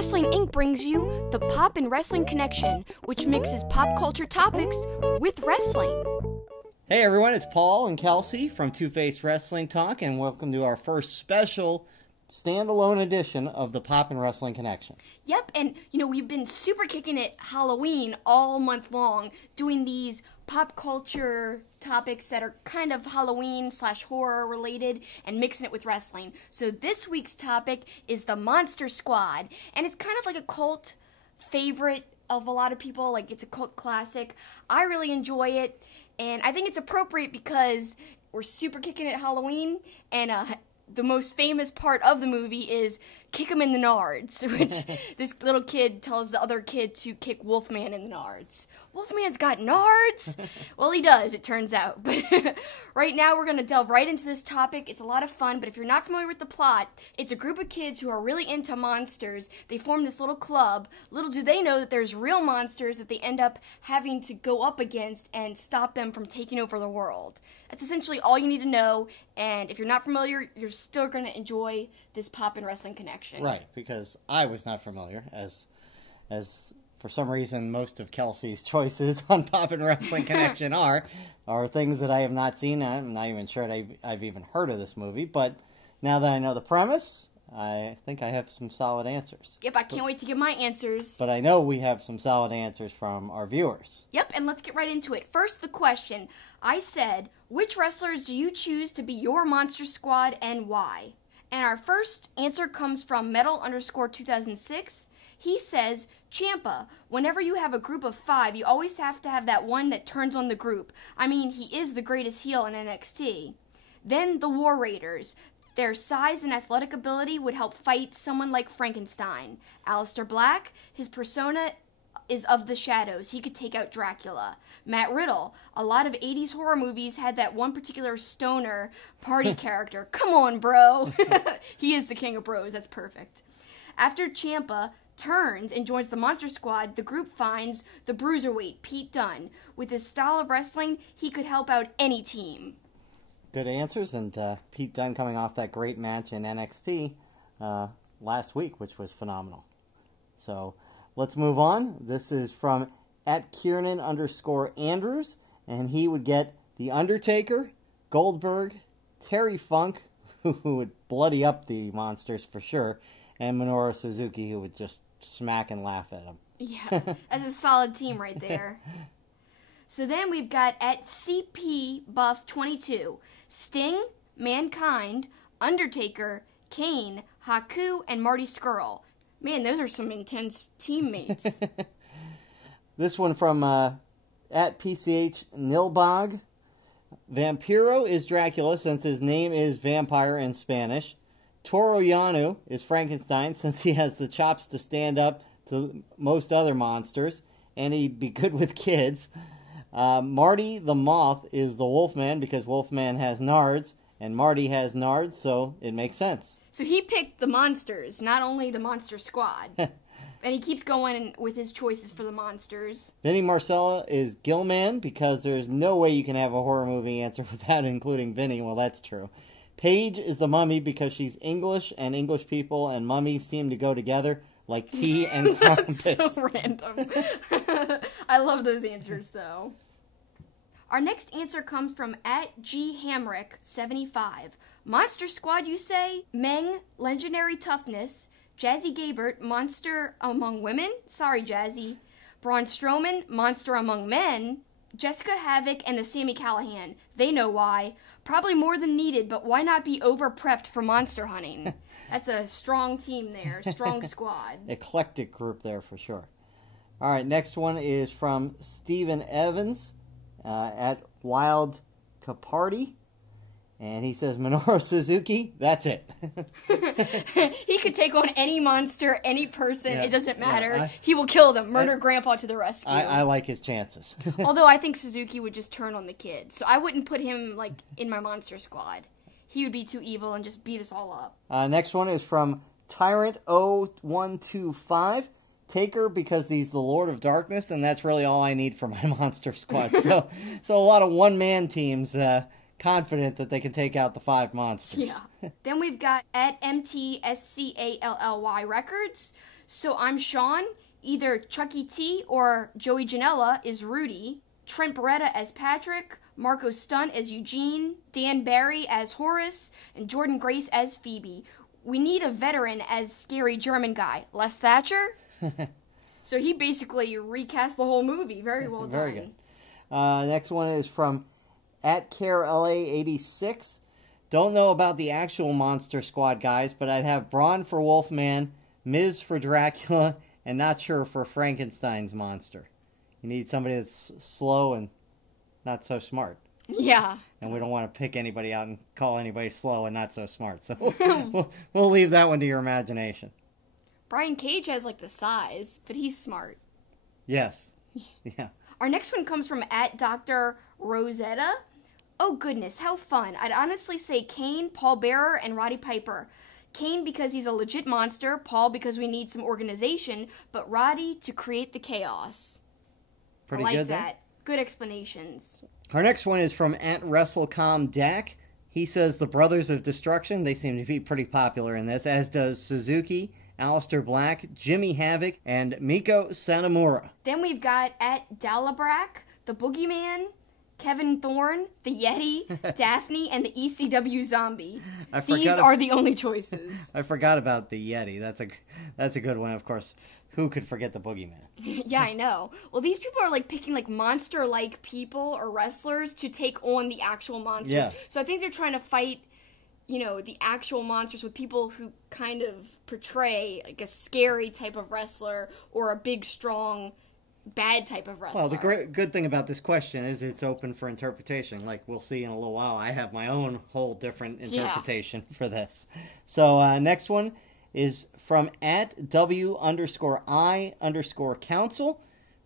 Wrestling Inc. brings you the Pop and Wrestling Connection, which mixes pop culture topics with wrestling. Hey everyone, it's Paul and Kelsi from Two-Faced Wrestling Talk, and welcome to our first special standalone edition of the Pop and Wrestling Connection. Yep, and we've been super kicking it Halloween all month long, doing these pop culture topics that are kind of Halloween/horror related and mixing it with wrestling. So this week's topic is the Monster Squad, and it's kind of like a cult favorite of a lot of people. Like, it's a cult classic. I really enjoy it, and I think it's appropriate because we're super kicking it Halloween, and the most famous part of the movie is kick him in the nards, which this little kid tells the other kid to kick Wolfman in the nards. Wolfman's got nards? Well, he does, it turns out. But right now we're going to delve right into this topic. It's a lot of fun, but if you're not familiar with the plot, it's a group of kids who are really into monsters. They form this little club. Little do they know that there's real monsters that they end up having to go up against and stop them from taking over the world. That's essentially all you need to know, and if you're not familiar, you're still going to enjoy this Pop and Wrestling Connection. Right, because I was not familiar, as for some reason most of Kelsi's choices on Pop and Wrestling Connection are things that I have not seen. I'm not even sure I've even heard of this movie, but now that I know the premise, I think I have some solid answers. Yep, I can't wait to give my answers. But I know we have some solid answers from our viewers. Yep, and let's get right into it. First, the question. I said, which wrestlers do you choose to be your Monster Squad and why? And our first answer comes from Metal_2006. He says, Ciampa, whenever you have a group of 5, you always have to have that one that turns on the group. I mean, he is the greatest heel in NXT. Then the War Raiders. Their size and athletic ability would help fight someone like Frankenstein. Aleister Black, his persona is of the shadows. He could take out Dracula. Matt Riddle. A lot of 80s horror movies had that one particular stoner party character. Come on, bro. He is the king of bros. That's perfect. After Ciampa turns and joins the Monster Squad, the group finds the bruiserweight, Pete Dunne. With his style of wrestling, he could help out any team. Good answers, and Pete Dunne coming off that great match in NXT last week, which was phenomenal. So let's move on. This is from @Kiernan_Andrews, and he would get The Undertaker, Goldberg, Terry Funk, who would bloody up the monsters for sure, and Minoru Suzuki, who would just smack and laugh at him. Yeah, that's a solid team right there. So then we've got @CPBuff22, Sting, Mankind, Undertaker, Kane, Haku, and Marty Scurll. Man, those are some intense teammates. This one from @PCH Nilbog. Vampiro is Dracula since his name is vampire in Spanish. Toro Yanu is Frankenstein since he has the chops to stand up to most other monsters, and he'd be good with kids. Marty the Moth is the Wolfman because Wolfman has nards, and Marty has nards, so it makes sense. So he picked the monsters, not only the Monster Squad. And he keeps going with his choices for the monsters. Vinny Marcella is Gilman because there's no way you can have a horror movie answer without including Vinny. Well, that's true. Paige is the Mummy because she's English, and English people and mummies seem to go together like tea and crumpets. That's so random. I love those answers, though. Our next answer comes from @GHamrick75. Monster Squad, you say? Meng, Legendary Toughness. Jazzy Gabert, Monster Among Women. Sorry, Jazzy. Braun Strowman, Monster Among Men. Jessica Havoc and the Sami Callihan. They know why. Probably more than needed, but why not be over-prepped for monster hunting? That's a strong team there. Strong squad. Eclectic group there for sure. All right, next one is from Stephen Evans @Wild Capardi. And he says, Minoru Suzuki, that's it. He could take on any monster, any person, it doesn't matter. Yeah, he will kill them, murder Grandpa to the rescue. I like his chances. Although I think Suzuki would just turn on the kids. So I wouldn't put him in my Monster Squad. He would be too evil and just beat us all up. Next one is from Tyrant0125. Taker because he's the Lord of Darkness, and that's really all I need for my Monster Squad. So a lot of one-man teams confident that they can take out the 5 monsters. Yeah. Then we've got @MTSCALLY Records. So I'm Sean. Either Chucky T or Joey Janela is Rudy. Trent Beretta as Patrick. Marco Stunt as Eugene. Dan Barry as Horace. And Jordan Grace as Phoebe. We need a veteran as scary German guy. Les Thatcher? So he basically recast the whole movie. Very well done. Very good. Next one is from @CareLA86. Don't know about the actual Monster Squad guys, but I'd have Braun for Wolfman, Miz for Dracula, and not sure for Frankenstein's monster. You need somebody that's slow and not so smart. Yeah. And we don't want to pick anybody out and call anybody slow and not so smart. So we'll leave that one to your imagination. Brian Cage has like the size, but he's smart. Yes. Yeah. Our next one comes from @Dr. Rosetta. Oh goodness, how fun. I'd honestly say Kane, Paul Bearer, and Roddy Piper. Kane because he's a legit monster, Paul because we need some organization, but Roddy to create the chaos. Pretty I like good that. there. Good explanations. Our next one is from @WrestleComDac. He says the Brothers of Destruction, they seem to be pretty popular in this, as does Suzuki, Aleister Black, Jimmy Havoc, and Miko Satomura. Then we've got @Dalabrak, the Boogeyman, Kevin Thorne, the Yeti, Daphne, and the ECW Zombie. These are the only choices. I forgot about the Yeti. That's a good one, of course. Who could forget the Boogeyman? Yeah, I know. Well, these people are like picking like monster-like people or wrestlers to take on the actual monsters. Yeah. So I think they're trying to fight, the actual monsters with people who kind of portray like a scary type of wrestler or a big, strong, bad type of wrestler. Well, the good thing about this question is it's open for interpretation. Like we'll see in a little while, I have my own whole different interpretation for this. So next one is from @W_I_Council.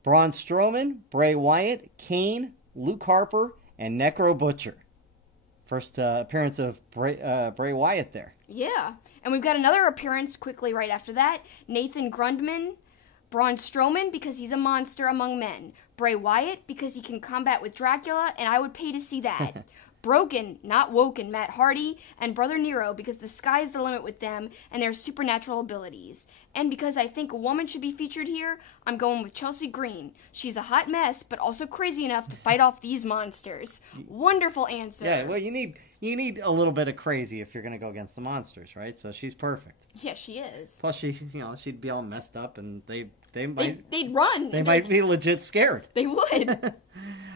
Braun Strowman, Bray Wyatt, Kane, Luke Harper, and Necro Butcher. First appearance of Bray Wyatt there. Yeah. And we've got another appearance quickly right after that. Nathan Grundman. Braun Strowman because he's a monster among men. Bray Wyatt because he can combat with Dracula, and I would pay to see that. Broken, not woken, Matt Hardy, and Brother Nero because the sky's the limit with them and their supernatural abilities. And because I think a woman should be featured here, I'm going with Chelsea Green. She's a hot mess, but also crazy enough to fight off these monsters. Wonderful answer. Yeah, well, you need a little bit of crazy if you're going to go against the monsters, right? So she's perfect. Yeah, she is. Plus, she'd be all messed up, and they'd run. They might be legit scared. They would.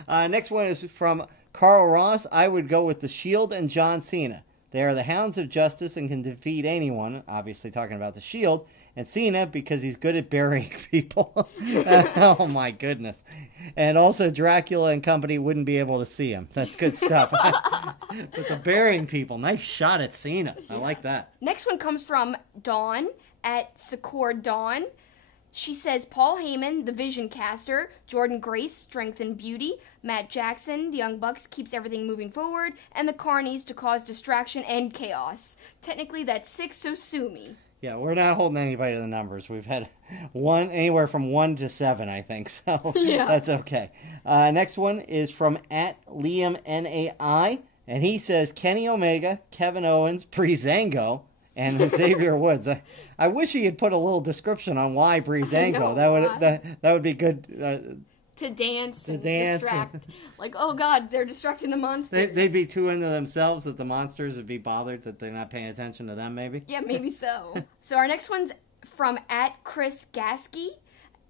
Next one is from Carl Ross. I would go with The Shield and John Cena. They are the hounds of justice and can defeat anyone, obviously talking about The Shield, and Cena because he's good at burying people. Oh my goodness. And also Dracula and company wouldn't be able to see him. That's good stuff. But the burying people, nice shot at Cena. I like that. Next one comes from Dawn @Secord Dawn. She says Paul Heyman, the Vision Caster, Jordan Grace, Strength and Beauty, Matt Jackson, the Young Bucks, keeps everything moving forward, and the Carnies to cause distraction and chaos. Technically, that's 6, so sue me. Yeah, we're not holding anybody to the numbers. We've had anywhere from 1 to 7, I think, so yeah. That's okay. Next one is from @LiamNAI, and he says Kenny Omega, Kevin Owens, Breezango, and Xavier Woods. I wish he had put a little description on why Breezango. That would be good. To dance. Distract. Like, oh God, they're distracting the monsters. They'd be too into themselves that the monsters would be bothered that they're not paying attention to them, maybe? Yeah, maybe so. So our next one's from @Chris Gasky.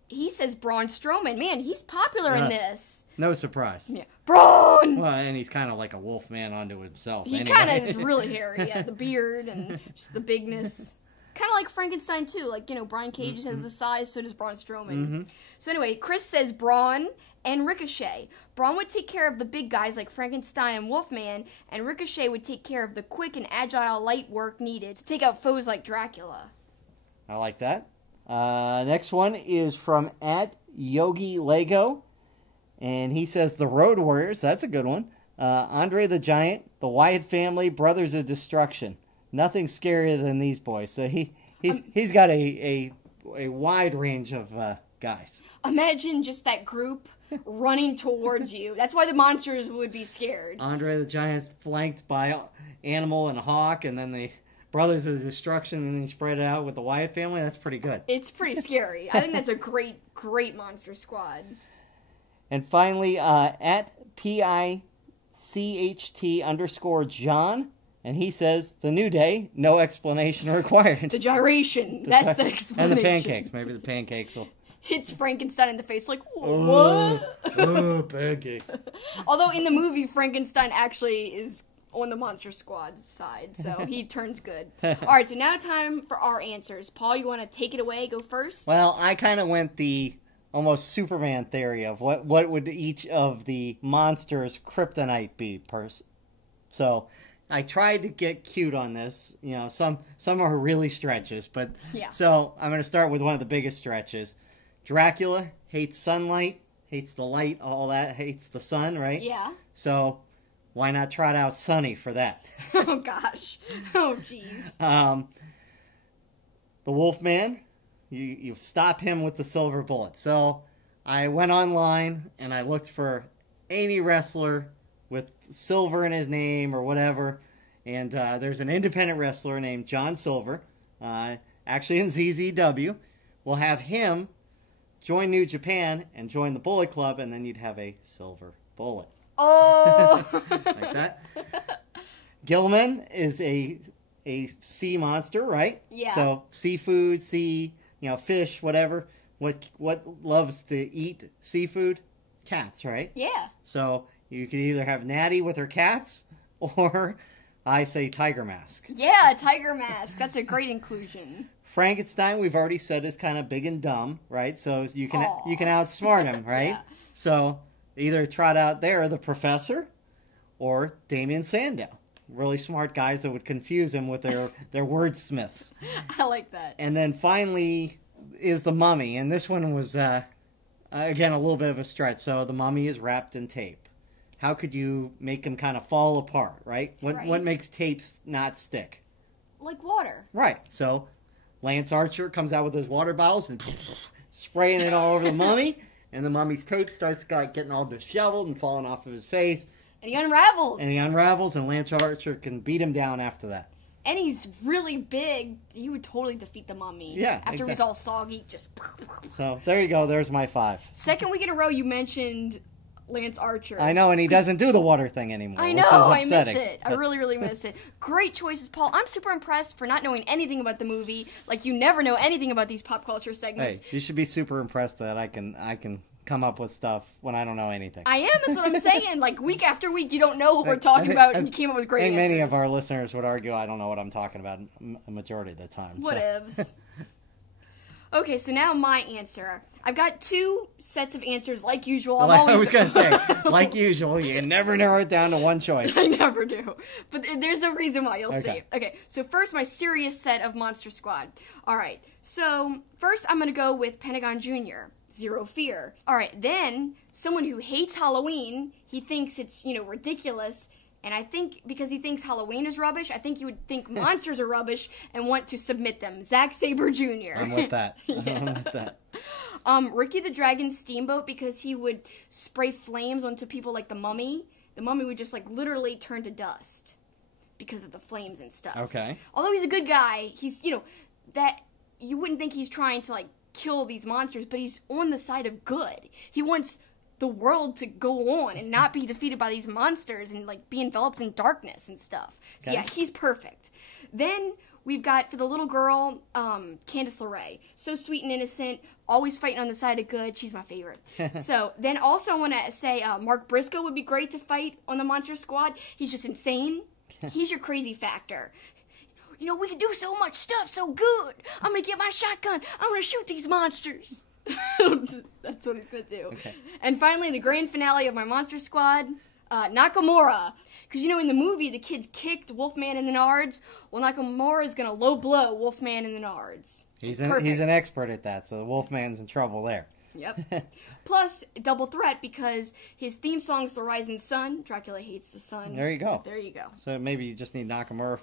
He says Braun Strowman. Man, he's popular in this. No surprise. Yeah. Braun! Well, and he's kind of like a wolf man unto himself. He kind of is really hairy. Yeah, the beard and just the bigness. Kind of like Frankenstein, too. Like, Brian Cage has the size, so does Braun Strowman. Mm-hmm. So anyway, Chris says Braun and Ricochet. Braun would take care of the big guys like Frankenstein and Wolfman, and Ricochet would take care of the quick and agile light work needed to take out foes like Dracula. I like that. Next one is from @YogiLego, and he says the Road Warriors. That's a good one. Andre the Giant, the Wyatt family, Brothers of Destruction. Nothing scarier than these boys. So he's got a wide range of guys. Imagine just that group running towards you. That's why the monsters would be scared. Andre the Giant's flanked by Animal and Hawk, and then the Brothers of Destruction and then you spread it out with the Wyatt family, that's pretty good. It's pretty scary. I think that's a great Monster Squad. And finally, at PICHT_John, and he says, the New Day, no explanation required. The gyration, that's the explanation. And the pancakes, maybe the pancakes will... Hits Frankenstein in the face like, what? Oh, pancakes. Although in the movie, Frankenstein actually is on the Monster Squad's side, so he turns good. All right, so now time for our answers. Paul, you want to take it away, go first? Well, I kind of went the almost Superman theory of what would each of the monsters' kryptonite be. So I tried to get cute on this. You know, some are really stretches, but yeah. So I'm going to start with one of the biggest stretches. Dracula hates sunlight, hates the light, all that, hates the sun, right? Yeah. So why not trot out Sunny for that? Oh, gosh. Oh, jeez. The Wolfman, you stop him with the silver bullet. So I went online and I looked for any wrestler with silver in his name or whatever. And there's an independent wrestler named John Silver, actually in ZZW. We'll have him join New Japan and join the Bullet Club, and then you'd have a silver bullet. Oh! Like that. Gilman is a sea monster, right? Yeah. So seafood, fish, whatever. What loves to eat seafood? Cats, right? Yeah. So you could either have Natty with her cats, or I say Tiger Mask. Yeah, Tiger Mask. That's a great inclusion. Frankenstein, we've already said, is kind of big and dumb, right? So you can outsmart him, right? Yeah. So either trot out there the Professor or Damien Sandow. Really smart guys that would confuse him with their wordsmiths. I like that. And then finally is the Mummy, and this one was again a little bit of a stretch. So the Mummy is wrapped in tape. How could you make him kind of fall apart, right? What makes tapes not stick? Like water. Right. So Lance Archer comes out with his water bottles and spraying it all over the Mummy, and the Mummy's tape starts getting all disheveled and falling off of his face. And he unravels. And Lance Archer can beat him down after that. And he's really big. He would totally defeat the Mummy. Yeah, After exactly. he's all soggy, just... So, there you go. There's my 5. Second week in a row, you mentioned Lance Archer. I know, and he doesn't do the water thing anymore. I know, which is I upsetting. miss it. I really, really miss it. Great choices, Paul. I'm super impressed for not knowing anything about the movie. Like, you never know anything about these pop culture segments. Hey, you should be super impressed that I can come up with stuff when I don't know anything. I am, that's what I'm saying. Like, week after week, you don't know what we're talking about, and you came up with great answers. Many of our listeners would argue I don't know what I'm talking about a majority of the time. Whatevs. Okay, so now my answer. I've got 2 sets of answers, like usual. I was going to say, like usual, you never narrow it down to one choice. I never do. But there's a reason why, you'll Okay. see. Okay, so first, my serious set of Monster Squad. All right, so first I'm going to go with Pentagon Jr., Zero Fear. All right, then someone who hates Halloween, he thinks it's, ridiculous. And I think because he thinks Halloween is rubbish, I think you would think monsters are rubbish and want to submit them. Zack Sabre Jr. I'm with that. Yeah. I'm with that. Ricky the Dragon Steamboat, because he would spray flames onto people like the Mummy. The Mummy would just literally turn to dust because of the flames and stuff. Okay. Although he's a good guy, he's, that you wouldn't think he's trying to kill these monsters, but he's on the side of good. He wants the world to go on and not be defeated by these monsters and be enveloped in darkness and stuff. So Okay. yeah, he's perfect. Then we've got, for the little girl, Candice LeRae. So sweet and innocent, always fighting on the side of good. She's my favorite. So then also I want to say Mark Briscoe would be great to fight on the Monster Squad. He's just insane. He's your crazy factor. We can do so much stuff so good. I'm going to get my shotgun. I'm going to shoot these monsters. That's what he's going to do. Okay. And finally, the grand finale of my Monster Squad, Nakamura. Because, in the movie, the kids kicked Wolfman in the nards. Well, Nakamura is going to low blow Wolfman in the nards. He's an expert at that, so the Wolfman's in trouble there. Yep. Plus, double threat, because his theme song's The Rising Sun. Dracula hates the sun. There you go. There you go. So maybe you just need Nakamura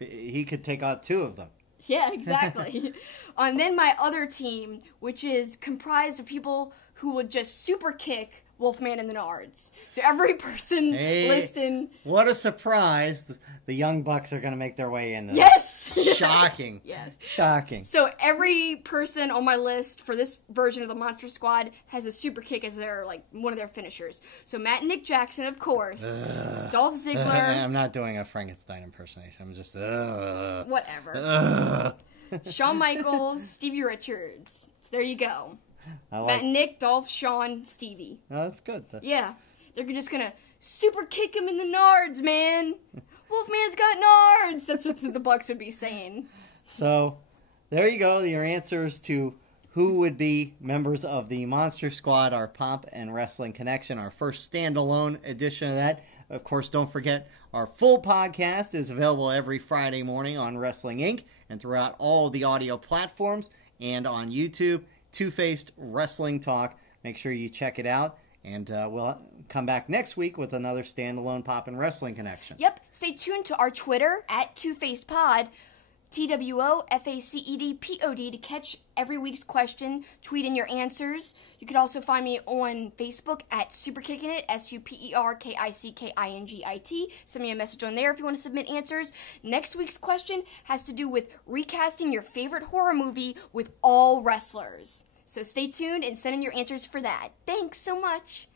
he could take out 2 of them. Yeah, exactly. And then my other team, which is comprised of people who would just super kick Wolfman and the Nards. So every person listing... What a surprise. The Young Bucks are going to make their way in. Yes! Shocking. Yes. Shocking. So every person on my list for this version of the Monster Squad has a super kick as their, like, one of their finishers. So Matt and Nick Jackson, of course. Dolph Ziggler. I'm not doing a Frankenstein impersonation. I'm just... Whatever. Shawn Michaels, Stevie Richards. So there you go. Matt and Nick, Dolph, Shawn, Stevie. Oh, that's good. Yeah. They're just gonna super kick him in the nards, man. Wolfman's got nards. That's what the Bucks would be saying. So, there you go. Your answers to who would be members of the Monster Squad, our Pop and Wrestling Connection, our first standalone edition of that. Of course, don't forget, our full podcast is available every Friday morning on Wrestling Inc. and throughout all the audio platforms and on YouTube, Two-Faced Wrestling Talk. Make sure you check it out, and we'll come back next week with another standalone Pop and Wrestling Connection. Yep. Stay tuned to our Twitter, at TwoFacedPod, TWOFACEDPOD, to catch every week's question. Tweet in your answers. You could also find me on Facebook at SuperKickingIt, SuperKickingIt. Send me a message on there if you want to submit answers. Next week's question has to do with recasting your favorite horror movie with all wrestlers. So stay tuned and send in your answers for that. Thanks so much.